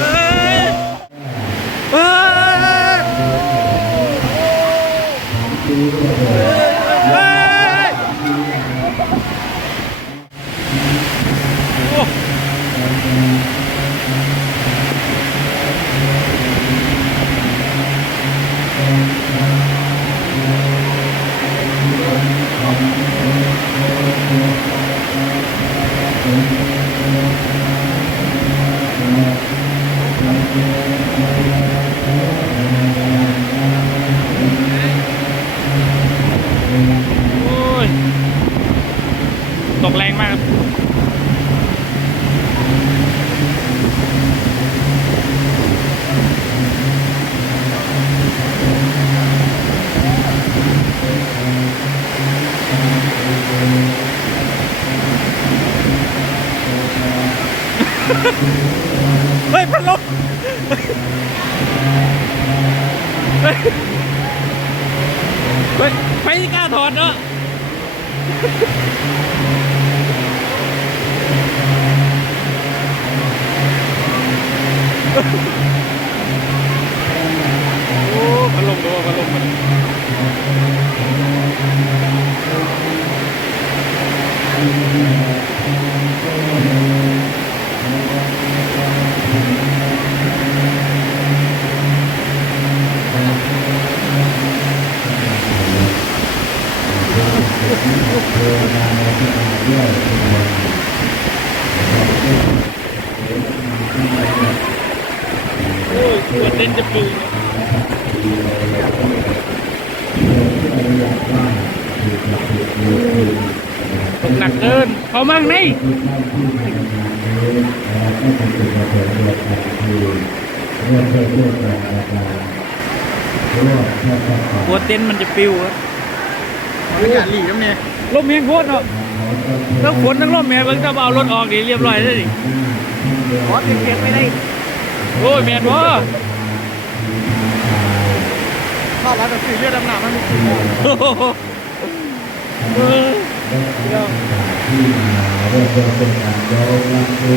เอ้ยเอ้ยโอ้โอ้ยตกแรงมากครับ เฮ้ยพัดลม เฮ้ยเฮ้ยไม่กล้าถอดเนาะโอ้พัดลมดูพัดลมมัน โอ้ยตัวเต้นจะปลิวตกหนักเกิน เขามั่งนี่หัวเต้นมันจะปลิวครับบรรยากาศหลีน้ำเนี่ย ลมแห้งโคตรเนาะทั้งฝนทั้งลมแม่เบิ่งจะเอารถออกดิเรียบร้อยแล้วดิขอเพียงไม่ได้โอ้ยแม่นบ่ข้าวร้านแบบซื้อเลือดดำหนามันมีกี่โมงโอ้โหเออเดี๋ยวเฮ้ยเฮ้ยเฮ้ยเ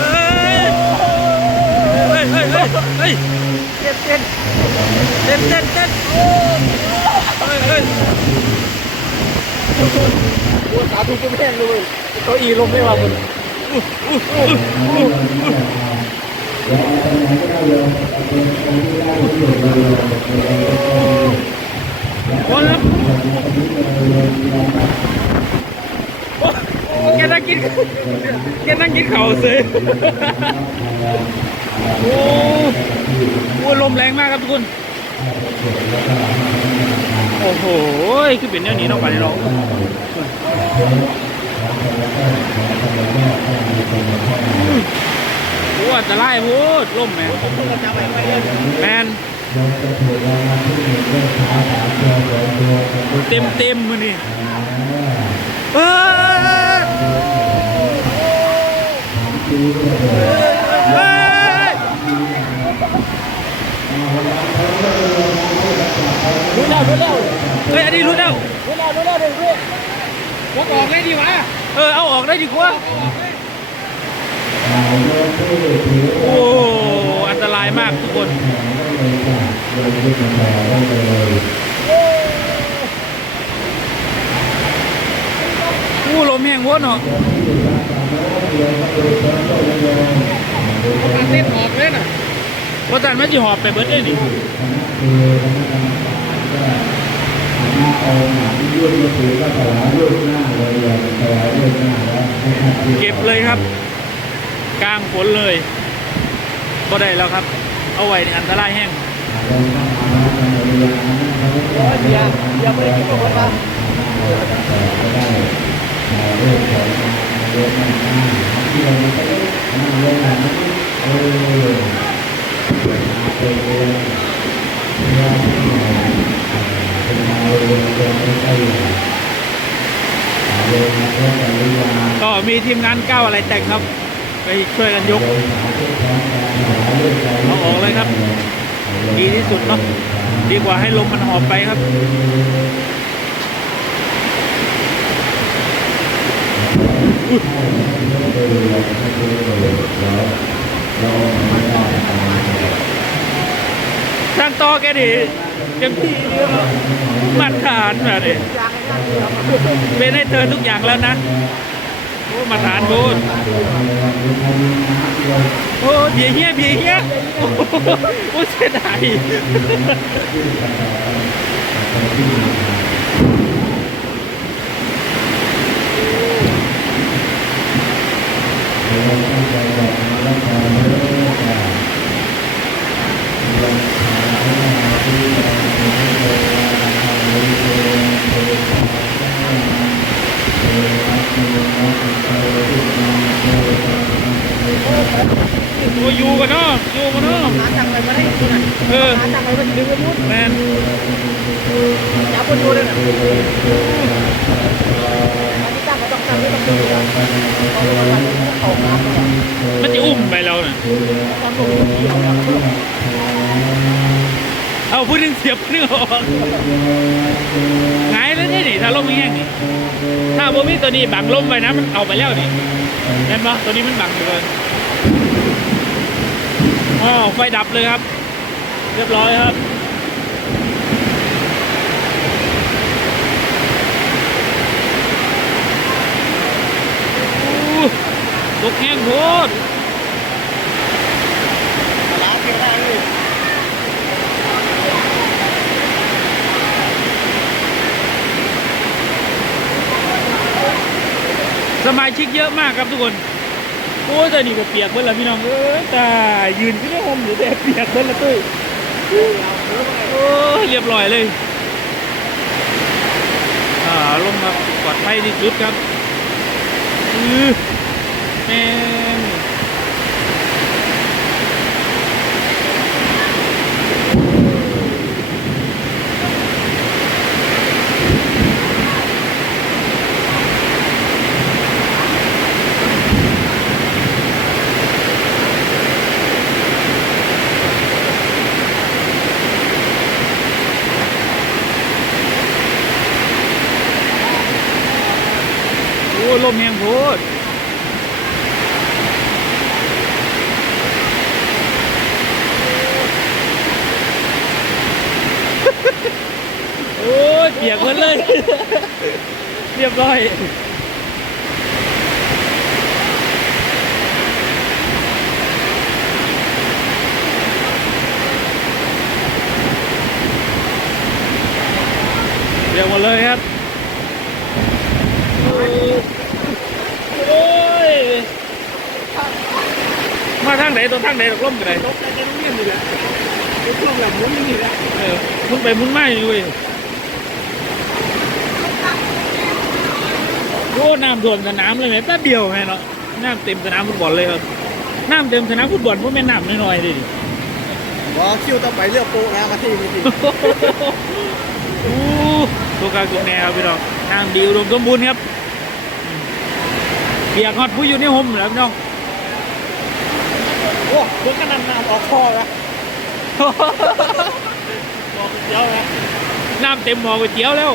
ฮ้ย เฮ้ยเต้นเต้นเต้นเต้นเต้นเฮ้ยเฮ้ยโอ้สาธุเจ้าแม่เลยเก้าอี้ลมไม่ว่าคุณโอ้ยครับโอ้แกนั่งกินแกนั่งกินข้าวเสย โอ้โหลมแรงมากครับทุกคน โอ้โหคือเป็นแนวนี้เนาะป่านนี้เนาะโอ้อันตรายโพูดล่มแมนแมนเต็มเต็มมือนี่เอ้ยเอ้ย รู้แล้วรู้แล้วเฮ้ยอันนี้รู้แล้วรู้แล้วรู้แล้วเด็กเพื่อนวัดออกเลยดีวะเออเอาออกได้ดีกว่าโอ้อันตรายมากทุกคนอู้ลมแห้งวัวเนาะ การเต้นออกเลยน่ะ ว่าแต่ไม่จีหอบไปเบิดได้ดิเก็บเลยครับ กลางฝนเลยก็ได้แล้วครับ เอาไว้ในอันตรายแห้งเก็มีทีมงานก้าวอะไรแต่งครับ ไปช่วยกันยกเอาออกเลยครับ ดีที่สุดเนาะดีกว่าให้ลมมันหอบไปครับ ทางต่อแกดิเต็มที่เดียวมาตรฐานแบบนี้ยางให้ยางเดียวเป็นให้เธอทุกอย่างแล้วนะโอ้มาตรฐานโบนโอ้เบียเฮียเบียเฮียโอ้โหโอ้เสียดาย โอ้ยูกันเนาะยูกันเนาะหาจังไปมาได้คนน่ะเออหาจังไปมาดึงไปมุดแมนจับคนอยู่เลยน่ะมันจะอุ้มไปเราน่ะตอนผมขี่เอาเอาพูดถึงเสียบนึงออกหงายแล้วนี่นี่ถ้าลมแห้งนี่ถ้าบ่มีตัวนี้บังลมไปนะมันเอาไปแล้วนี่เห็นปะตัวนี้มันบังอยู่เลย อ๋อไฟดับเลยครับ เรียบร้อยครับตกแห้งโพดล้าเพียงได้เลยสมาชิกเยอะมากครับทุกคน อ้ยแต่นี่ก็เปียกเบิ้แล้วพี่น้องเอ้ยตายืนขึ้นได้ห่มหรือแต่เปียกเบิ้ละตุ้ยโอ้เรียบร้อยเลยอ่าลงมาปลอดภัยที่สุดครับอือแม่งโอ้ลมแห้งโพดโอ้ยเปียกหมดเลย เรียบร้อย เรียกหมดเลยครับ โอ้ย มาทางไหนตัวทางไหนตกล่มกันไหนลบได้แค่นี้นี่แหละไอ้พวกแบบมุ้งนี่แหละเออมุนไปมุนมาอยู่เว้ยโอ้น้ำท่วมสนามเลยไหมแป๊บเดียวแม่เนาะน้ำเต็มสนามฟุตบอลเลยครับน้ำเต็มสนามฟุตบอลเพราะแม่น้ำน้อยๆเลยดิบอกคิวต้องไปเลือกโป๊ะนะมาที่นี่สิโอ้ตัวกลางตัวแนวพี่น้องน้ำดีอุดมสมบูรณ์ครับเปียกฮอดผู้อยู่ในห่มแล้วพี่น้อง โอ้เพิ่งขนาดน้ำออกคอนะบอกเดียวนะน้ำเต็มหม้อก๋วยเตี๋ยวแล้ว